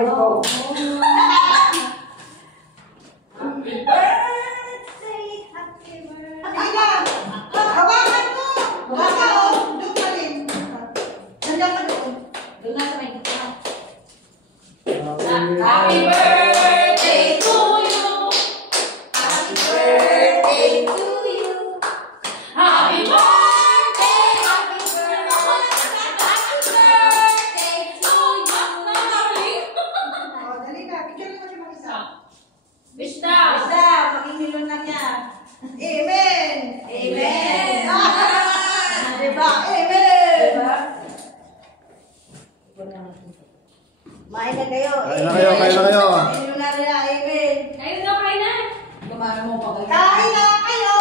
Oh. Happy birthday, happy birthday. Hawakan mo! Hawakan mo! Doon ka rin. Nandiyan ka doon. Doon na sa may kita. Happy birthday to you. Happy birthday to you. Happy birthday, happy birthday. Happy birthday to you. Oh, dali ka. Picture mo siya mag-isa. Wish daw. Wish daw. Makikilon na niya. Amen. Amen. Diba? Amen. Diba? Main na kayo. Kain na kayo, kain na kayo. Kain na nila. Amen. Kain na, kain na. Gumana mo pa kayo. Kain na kayo.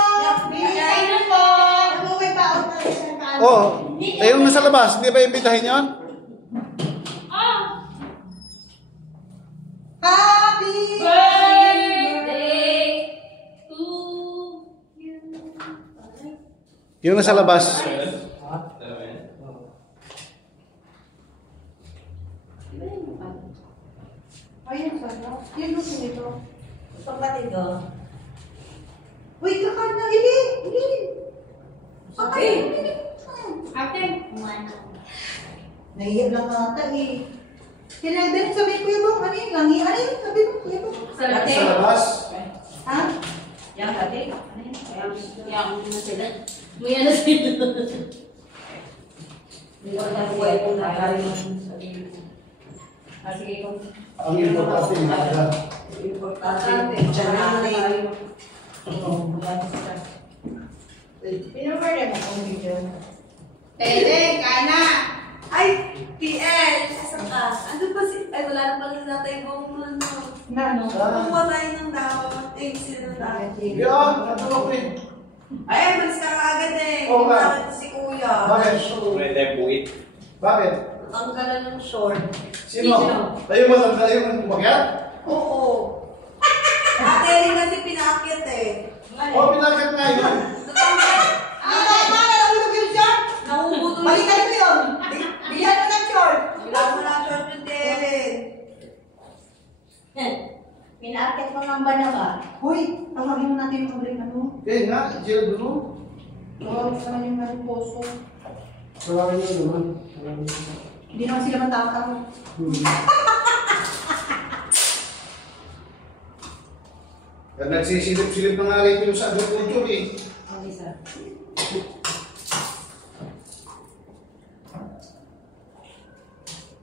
Kain na po. Umuwi pa ako na isang kain. Oh, yung nasa labas, hindi ba imbitahin yun? Oh. Happy Birthday to you. Yung nasa labas. Ayun, sarap. Yan yung sinito. Pagbatid ko. Uy, kakan na. Hindi. Hindi. Sabi. Ate. Nahiya lang ata eh. Kailangan sabi ko yung ano yun, langi. Ano yun? Sabi ko kuya mo. Sa latte. Sa labas. Ha? Yang ate. Ano yun? Yang na sila. May ano sila. Hindi ko na buhay kung nakalimutan sa iyo. Sige ko. Ang importante yung handa. Importante. Diyan natin. Pinumerde mo kung video. Tele, kana. Ay, PL! Asan ka? Ano ba si... Ay, wala na pala sa tatay mo. Nano? Kumuha tayo ng dapat. Eh, sila ng dapat. Yan, natulog ko eh. Ay, malis ka kaagad eh. Oo nga. Bakit si kuya? Bakit? Pwede buwit. Bakit? Tanggalan ng short. Sino? Tayo matanda yung umakyat? Oo. Ate rin kasi pinakit eh. Oh, pinakit nga yun. Ano ba? Nalulog yung short? Naubutol. Balikan mo yun! Bigyan mo ng short! Wala mo na short yung Terin. Pinakit mo ng bana ka. Hoy, tawagin mo natin yung ulit ano. Eh nga, Gerald Bruno. Tawagin mo naman yung mariposo. Tawagin nyo naman. Hindi naman sila matataw. Nagsisilip-silip na nga rin yung sa agriculture eh. Ang isa.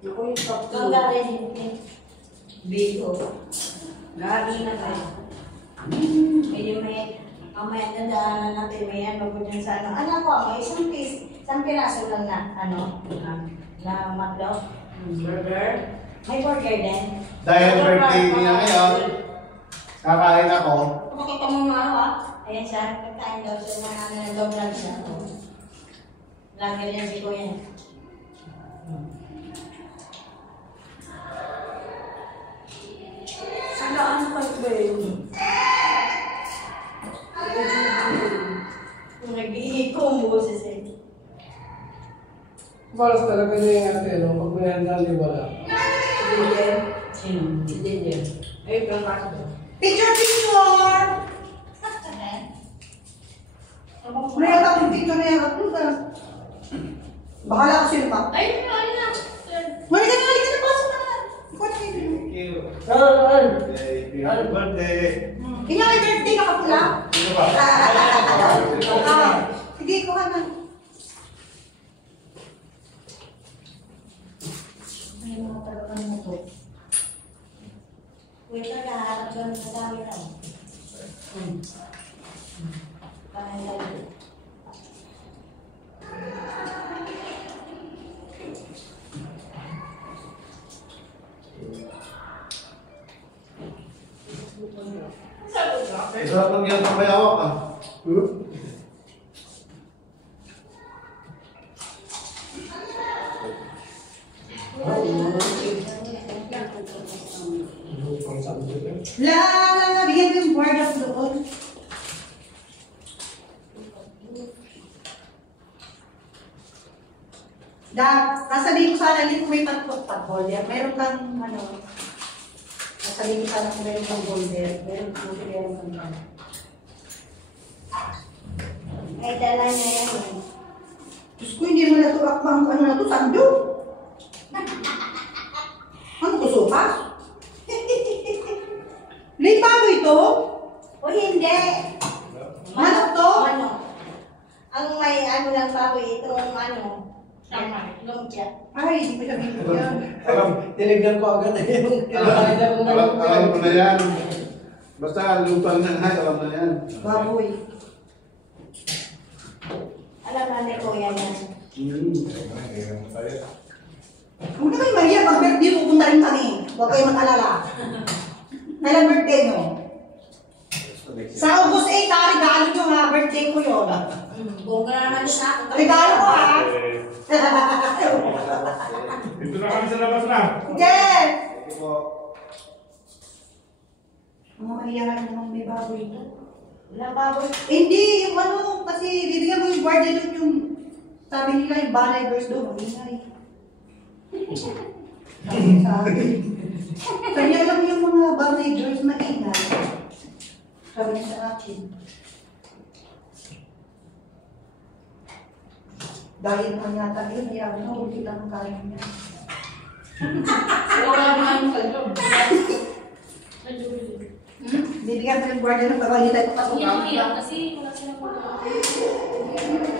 Ako yung top Ang galing din. Bigo. Gagi na tayo. Medyo may mamaya dadaanan natin may ano ko dyan sa ano. Anak ko, may isang piraso lang na ano, na matlaw. Burger. May burger din. Dahil birthday niya ngayon, kakain ako. Pakita mo nga ako ah. Ayan siya, pagkain daw siya na ano, vlog lang siya. Vlogger yan si Kuya. Sila ano kayo ba yun? Kung nag-iiko ang boses eh. Malas talaga niya yung ate, no? Pag may handa, di wala. Dillian. Sino? Si Dillian. Ay, yung kaso ba? Picture, picture! May atang picture na yan. Bahala ko sino pa. Ay, ano na. Wala ka na, pasok ka na. Ikaw na kayo. Thank you. Happy birthday. Kanya may birthday ka kapula? Sino ba? Sige, kuha na. May mga talagang mo to. Wait na lahat. Diyan sa dami na. Kanan tayo. Sarap ng yan pang mayawak ah. La, bigyan mo yung board of doon. Nasa dito. sasabihin ko sana, hindi ko may pag-holder. Meron kang, ano, sasabihin ko sana kung meron kang holder. Meron kang Ay, dala niya yan. Diyos ko, hindi mo na ito akmang, ano na ito, sando. Ano to, sopas? May bago ito? O hindi. Manok to? Ano? Ang may ano lang baboy, itong ano, lumpia. Ay, hindi ko siya bibigyan. Tinignan ko agad na yung kinakain ko Alam ko na yan. Basta lutang ng hay, alam na yan. Baboy. Alam na ni Kuya yan. Huwag na kayo mahiya, pag birthday pupunta rin kami. Huwag kayo mag-alala. Kailan birthday mo? Sa August 8, regalo nyo ha, birthday ko yun. Bunga naman siya. Regalo ko ha. Dito na kami sa labas na. Yes! Mga mahiyahan naman may baboy ito. Wala baboy. Hindi, yung ano, kasi bibigyan mo yung guardian doon yung, sabi nila yung balay girls doon, maingay. Sabi. Kanya lang yung mga balay girls maingay. Sabi niya sa akin. Dahil naman yata yun, kaya ako ulit lang ang kain niya. Wala naman sa job. Bibigyan mo yung guardian ng pagkakita tayo pasok. Iyak kasi wala silang pagkakain.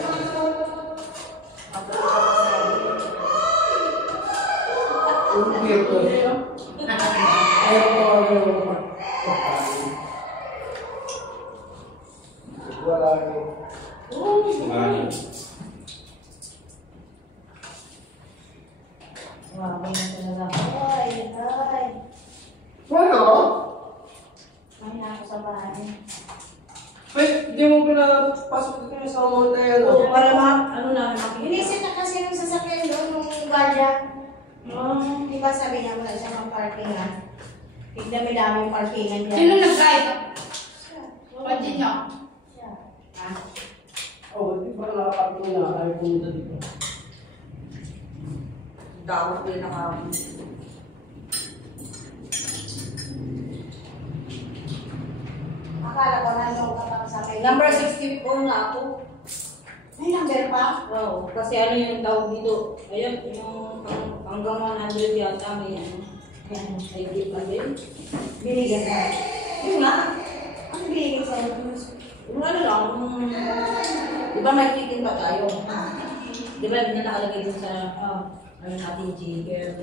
Umpir ko. Ayaw ko agad. Wala yun. Baboy na talaga. Ay, ay. Ano? Ay, ako sa bahay. Wait, di mo pinapasok dito sa mga tayo. Oo, para ano na, inisip na kasi yung sasakyan doon, nung guardian. Di ba sabi niya wala siya ng parkingan? Tigdami-dami yung parkingan niya. Sino nag-drive? Siya. Pati niya. Siya. Oh, di ba nakakapag mo na ayaw pumunta dito? Dawat ko yung nakawin. Akala ko nandun ka pa sa may... Number 64 na ako. May number pa? Oo, kasi ano yung tawag dito? Ayun, yung hanggang 100 yata may ano. ID pa din. Binigyan ka. Yun nga. Ano binigyan sa'yo? Yung ano lang, di ba may titin pa tayo? Di ba hindi nakalagay dun sa, ano natin, jigger.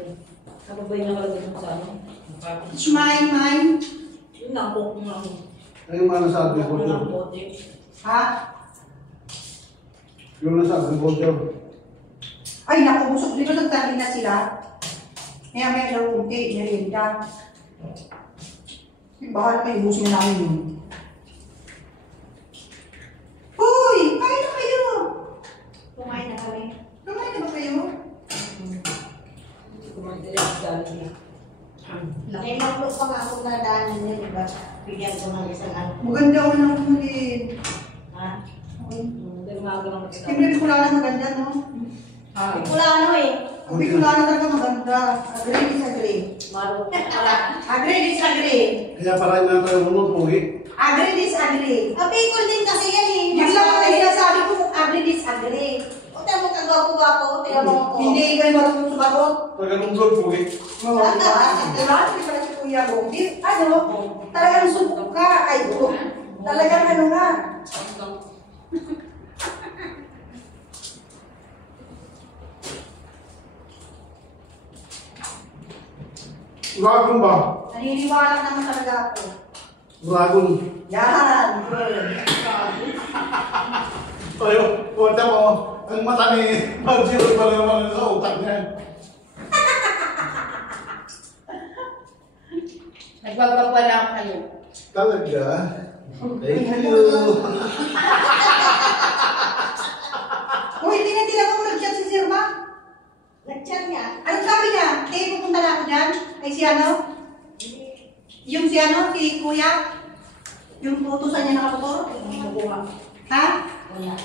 Ano ba yung nakalagay dun sa ano? It's mine. Yun lang, cook mo lang. Ay, yung mga nasa Cook mo lang, agriculture. bote. Ha? Yung nasa agriculture. Ay, naku, busog dito nagtahin na sila. Kaya may kunti, irinda. Baka na may ibusin na namin yun. Uy! Kain na kayo! Kumain na kami. Kumain na ba kayo? Kumain direct galing niya. May maklok pa nga akong nadaanan niya, di ba? Bigyan ko ng isang ano. Maganda ako ng kumulin. Ha? Okay. Dahil maaga lang kita. Siyempre, Bicolana maganda, no? Wala ano eh. Ang Bicolana talaga maganda. Agree, disagree. Marunong ka. Agree, disagree. Kaya parang na tayo munod, pugi. Agree, disagree. Ah, Bicol din kasi yan eh. Bigla ko na sinasabi ko kung agree, disagree. O, tama ka gwapo-gwapo. Tingnan mo ko. Hindi kayo marunong sumagot. Tagalungkod, pugi. Oo, diba? Diba? Hindi pala si Kuya Go. Ano? Talagang subok ka. Ay, talagang ano nga. Dragon ba? Naniniwala naman talaga ako. Dragon. Yan. Good. Tayo, punta mo. Ang mata ni Marjorie pa naman sa utak niya. Nagpapapala kayo. Talaga? Thank you. Uy, tinatila ko nag-chat si Sir Ma. Nag-chat niya. Anong sabi niya? Eh, pupunta na ako dyan. Ay, si ano? Yung si ano? Si Kuya? Yung utusan niya nakamotor? Nakuha. Ha? Wala.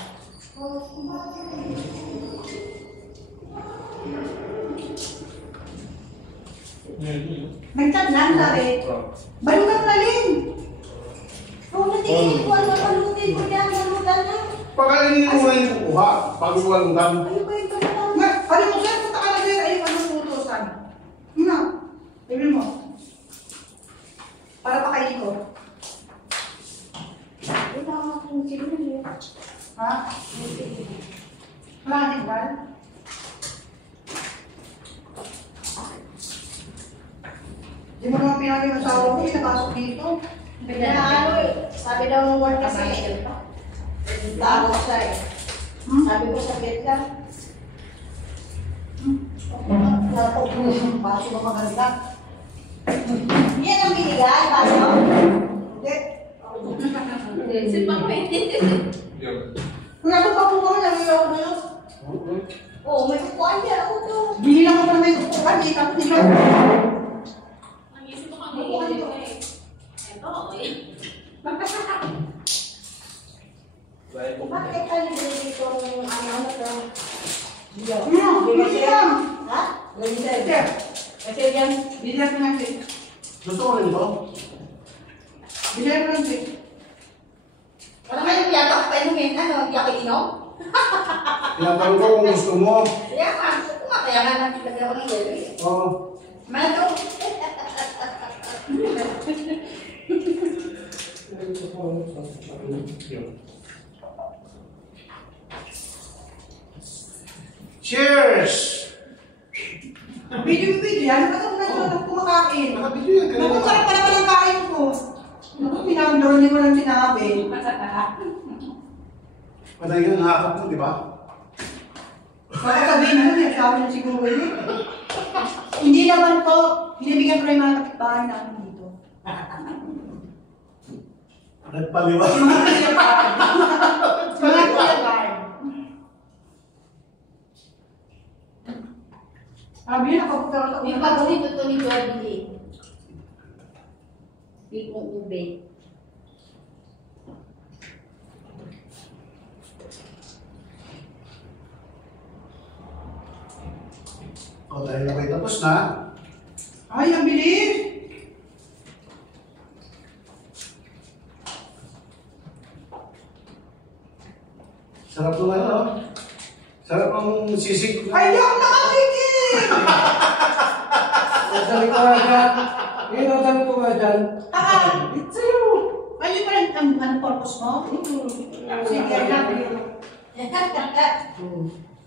Nag-chat lang, sabi. Balutan na rin. Kung natingin ko, ano palutin ko dyan, balutan na. Pagkainin mo na yung kukuha. Bago walang dam. Ano ba yung balutan? Ano mo saan? Punta ka na din. Ayun, anong utusan? Ano? Tingnan mo. Para pakainin ko. Wala akong signal. Ha? Wala ka din ba? Di mo naman pinagay yung asawa ko, pinapasok dito. Ano sabi daw ng work kasi, takot siya eh. Sabi ko sa bed lang. Nakapag ko yung baso ba maganda? Yan ang binigay, baso? Hindi. Si Papa Kung nasa pa po ko, nangyayaw na yun. Oo, may kukuhan niya ako to. Bili lang ako na may kukuhan, di tapos nila. Ang isip ko kang iisip ko eh. Ito, eh. Bakit ka nilili itong ano to? Ano? Bili lang. Ha? Sir, Kasi yan, bili lang ko natin. Gusto mo rin ito? Bili lang ko natin. Wala kayong yata pa inumin, ano, yakiinom? Tinatanong ko kung gusto mo. Kaya nga, kaya nga nakilagay ako ng yelo eh. Oo. Mano? Cheers! Video yan. Ba't ako nasa kumakain? Nakabidyo yan. Naku, sarap pa naman ang kain ko. Naku, pinag-door niyo mo lang sinabi. Patay ka, nakakap mo, di ba? Baka sabihin mo, may asawa niya siguro yun. Hindi naman po, binibigyan ko rin mga kapitbahay namin dito. Nagpaliwan. Mga kapitbahay. Mga kapitbahay. Sabi niya, nakapunta ko sa Di ba ganito to ni Jordi eh? Di kong ube. O, dahil na kayo tapos na. Ay, ang bilis! Sarap nung ano, no? Sarap ng sisig. Ay, hindi ako nakakikip! Sabi ko nga dyan. Ngayon, sabi ko nga dyan. It's sa'yo! Ay, yun pala ang ano, purpose mo? Sige, I love you.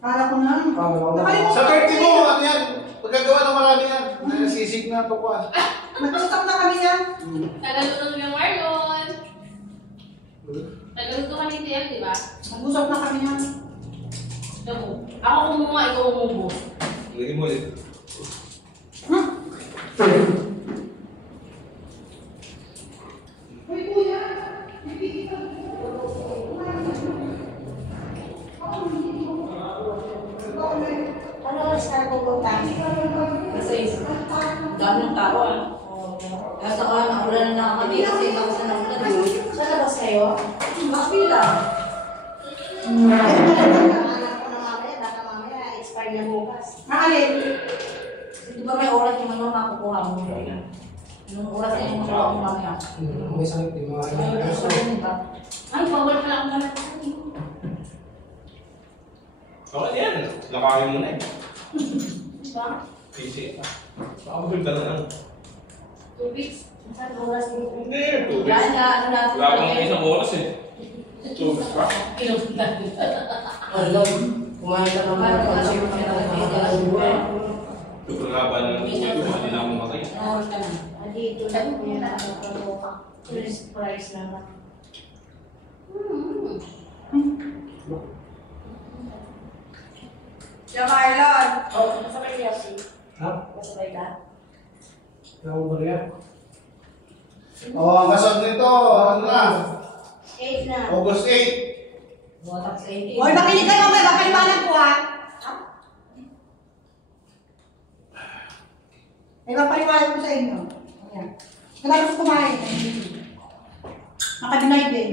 Kala ko na. Nakalimutan Sa ko birthday mo, eh. ano yan? Pagkagawa ng marami yan. Dahil sisig na ito ko ah. Nag-usap na kami yan. Tagaluto ng Marlon. Tagaluto ka ni Tiel, di ba? Nag-usap na kami yan. Ako kumuha, ikaw umubo. Lagi mo ulit. Uy, kuya! Ano oras ka pupunta? Kasi, dami ng tao ah. Kaya saka naulan na kami kasi tapos na naulan yun. Sa labas kayo? Makapila. Anak ko na mamaya, baka mamaya, expire na bukas. Maalin? Di ba may oras yung ano makukuha mo? Anong oras na yung makukuha mo mamaya? May sakit yung mga Ay, ano. ay, bawal pala ang naman. Okay yan. Lakarin mo na eh. Diba? Easy. Pakabul ka na lang. 2 weeks. Saan oras dito? Hindi, 2 Wala weeks. na, ano natin. Wala pang isang oras eh. 2 weeks pa. Pinunta. Alam, kumain ka naman. Kasi yung Ito ko laban ng buhay ko. Hindi na ako matay. Oras ka na. Andito lang yung nakakaloka. Price naman. Siya Marlon! Kasabay niya si. Ha? Kasabay ka? Naubarya? O, ang kasal nito, ano na? 8 na. August 8. Watak sa 18. Hoy, makinig kayo, may bakalimanan ko ha! May papaliwanag ko sa inyo. Ayan. Matapos kumain. Nakadinay din.